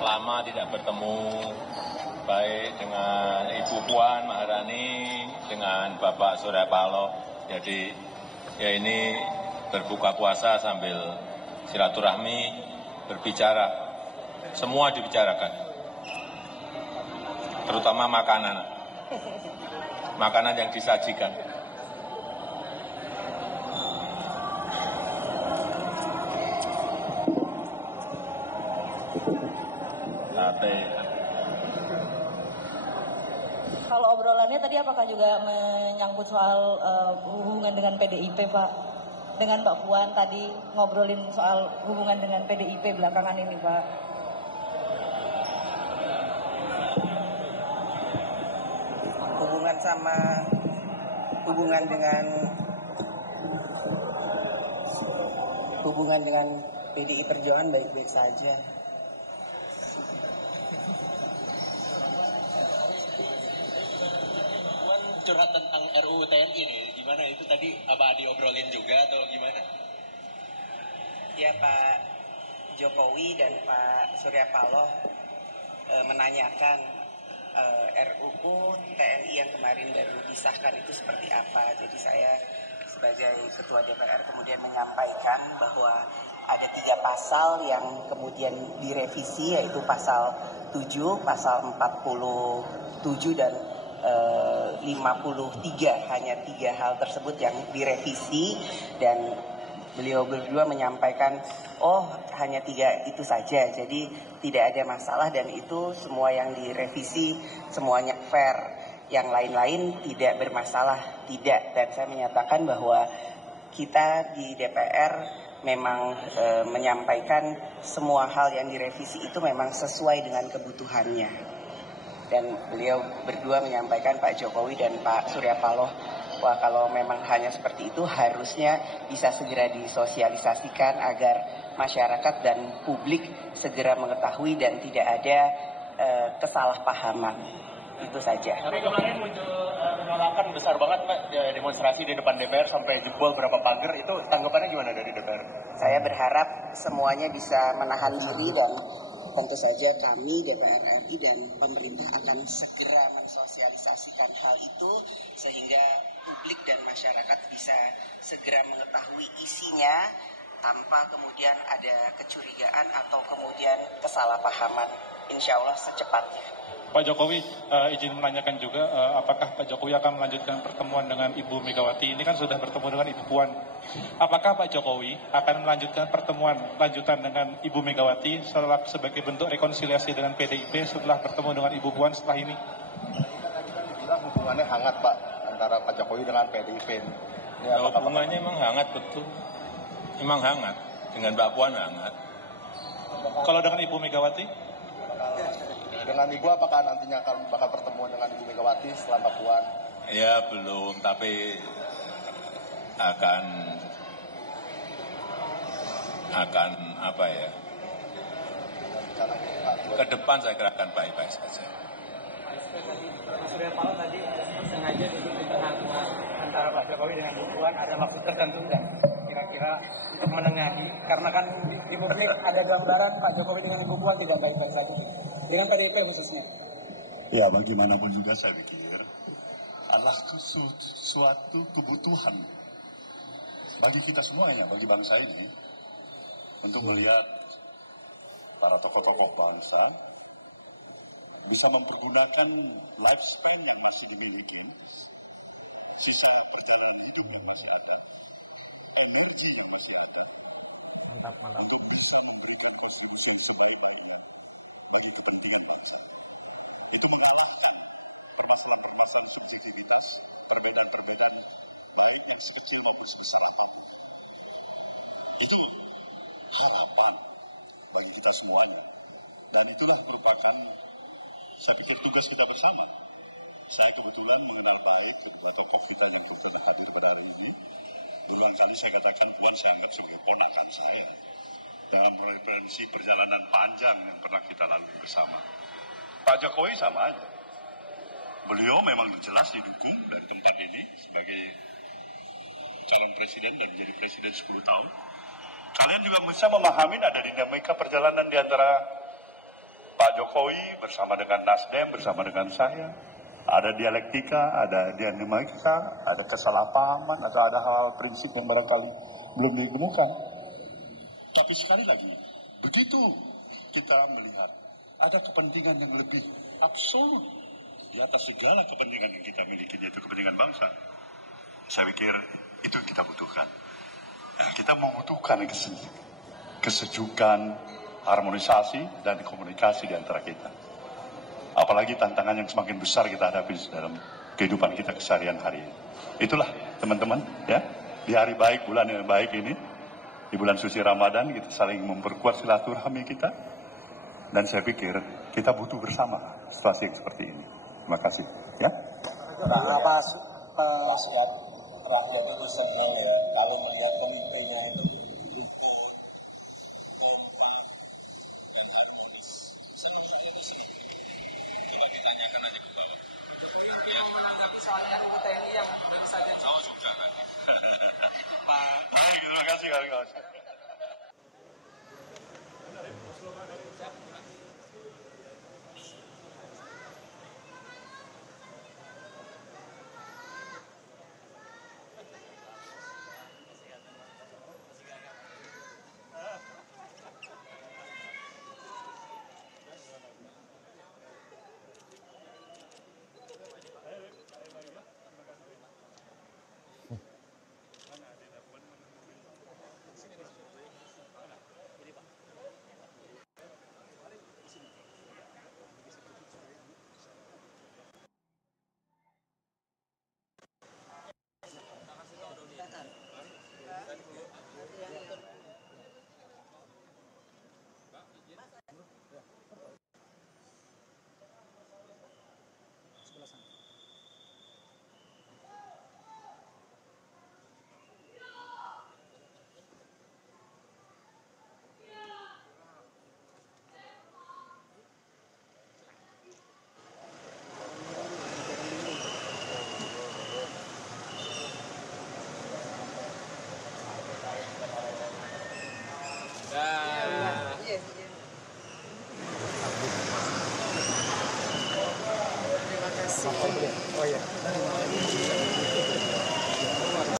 lama tidak bertemu, baik dengan Ibu Puan Maharani, dengan Bapak Surya Paloh. Jadi ya ini berbuka puasa sambil silaturahmi, berbicara, semua dibicarakan, terutama makanan yang disajikan. Sate. Kalau obrolannya tadi apakah juga menyangkut soal hubungan dengan PDIP, Pak? Dengan Mbak Puan tadi ngobrolin soal hubungan dengan PDIP belakangan ini, Pak. Hubungan dengan PDI Perjuangan baik-baik saja. Curhat tentang RUU TNI nih, gimana itu tadi apa diobrolin juga atau gimana? Ya, Pak Jokowi dan Pak Surya Paloh menanyakan RUU TNI yang kemarin baru disahkan itu seperti apa. Jadi saya sebagai Ketua DPR kemudian menyampaikan bahwa ada 3 pasal yang kemudian direvisi, yaitu pasal 7, pasal 47 dan 53, hanya 3 hal tersebut yang direvisi, dan beliau berdua menyampaikan hanya 3 itu saja, jadi tidak ada masalah dan itu semua yang direvisi semuanya fair, yang lain-lain tidak bermasalah, tidak. Dan saya menyatakan bahwa kita di DPR memang menyampaikan semua hal yang direvisi itu memang sesuai dengan kebutuhannya. Dan beliau berdua menyampaikan, Pak Jokowi dan Pak Surya Paloh, wah kalau memang hanya seperti itu harusnya bisa segera disosialisasikan agar masyarakat dan publik segera mengetahui dan tidak ada kesalahpahaman. Itu saja. Tapi kemarin muncul penolakan besar banget, Pak, demonstrasi di depan DPR sampai jebol berapa pagar, itu tanggapannya gimana dari DPR? Saya berharap semuanya bisa menahan diri dan tentu saja kami DPR RI dan pemerintah akan segera mensosialisasikan hal itu sehingga publik dan masyarakat bisa segera mengetahui isinya tanpa kemudian ada kecurigaan atau kemudian kesalahpahaman. Insya Allah secepatnya. Pak Jokowi, izin menanyakan juga, apakah Pak Jokowi akan melanjutkan pertemuan dengan Ibu Megawati? Ini kan sudah bertemu dengan Ibu Puan. Apakah Pak Jokowi akan melanjutkan pertemuan lanjutan dengan Ibu Megawati sebagai bentuk rekonsiliasi dengan PDIP setelah bertemu dengan Ibu Puan setelah ini? Tadi kan dibilang hubungannya hangat, Pak, antara Pak Jokowi dengan PDIP. Hubungannya memang hangat, betul. Memang hangat. Dengan Mbak Puan hangat. Kalau dengan Ibu Megawati? Dengan Ibu apakah nantinya akan bakal pertemuan dengan Ibu Megawati setelah Mbak Puan? Ya belum, tapi akan apa ya? Ke depan saya kira akan baik-baik saja. Pak Surya Paloh tadi sengaja duduk di tengah-tengah antara Pak Jokowi dengan Bu Puan, ada maksud tertentu nggak? Kira-kira untuk menengahi, karena kan di publik ada gambaran Pak Jokowi dengan Ibu Puan tidak baik-baik saja, dengan PDIP khususnya. Ya, bagaimanapun juga saya pikir adalah suatu kebutuhan bagi kita semuanya, bagi bangsa ini, untuk melihat para tokoh-tokoh bangsa bisa mempergunakan lifespan yang masih dimiliki, sisa perjalanan hidup yang masih ada, Mantap. bisa memberikan kontribusi sebaik-baik bagi kepentingan bangsa. Itu mengalihkan permasalahan-permasalahan subjektivitas, perbedaan-perbedaan, baik yang sekecil maupun sebesar apa. Itu harapan bagi kita semuanya. Dan itulah merupakan, saya pikir, tugas kita bersama. Saya kebetulan mengenal baik kedua tokoh kita yang kebetulan hadir pada hari ini. Berulang kali saya katakan, Puan saya anggap sebagai ponakan saya dalam referensi perjalanan panjang yang pernah kita lalui bersama. Pak Jokowi sama aja. Beliau memang jelas didukung dari tempat ini sebagai calon presiden dan menjadi presiden 10 tahun. Kalian juga bisa memahami ada dinamika perjalanan di antara Pak Jokowi bersama dengan Nasdem, bersama dengan saya. Ada dialektika, ada dinamika, ada kesalahpahaman, atau ada hal prinsip yang barangkali belum ditemukan. Tapi sekali lagi, begitu kita melihat ada kepentingan yang lebih absolut di atas segala kepentingan yang kita miliki, yaitu kepentingan bangsa. Saya pikir itu yang kita butuhkan. Nah, kita membutuhkan kesejukan, harmonisasi, dan komunikasi di antara kita. Apalagi tantangan yang semakin besar kita hadapi dalam kehidupan kita keseharian hari ini. Itulah teman-teman, ya, di hari baik, bulan yang baik ini, di bulan suci Ramadan, kita saling memperkuat silaturahmi kita. Dan saya pikir kita butuh bersama situasi yang seperti ini. Terima kasih. Ya. Apa siap rakyat itu senang ya kalau melihat pemimpinnya itu rukun, kompak, dan harmonis. Senang saya itu senang. Coba ditanyakan aja ke bawah. Jokowi yang menanggapi soal RUU TNI yang baru saja. Oh, suka nanti. Pak. Terima kasih kawan-kawan. Terima kasih. Oh ya.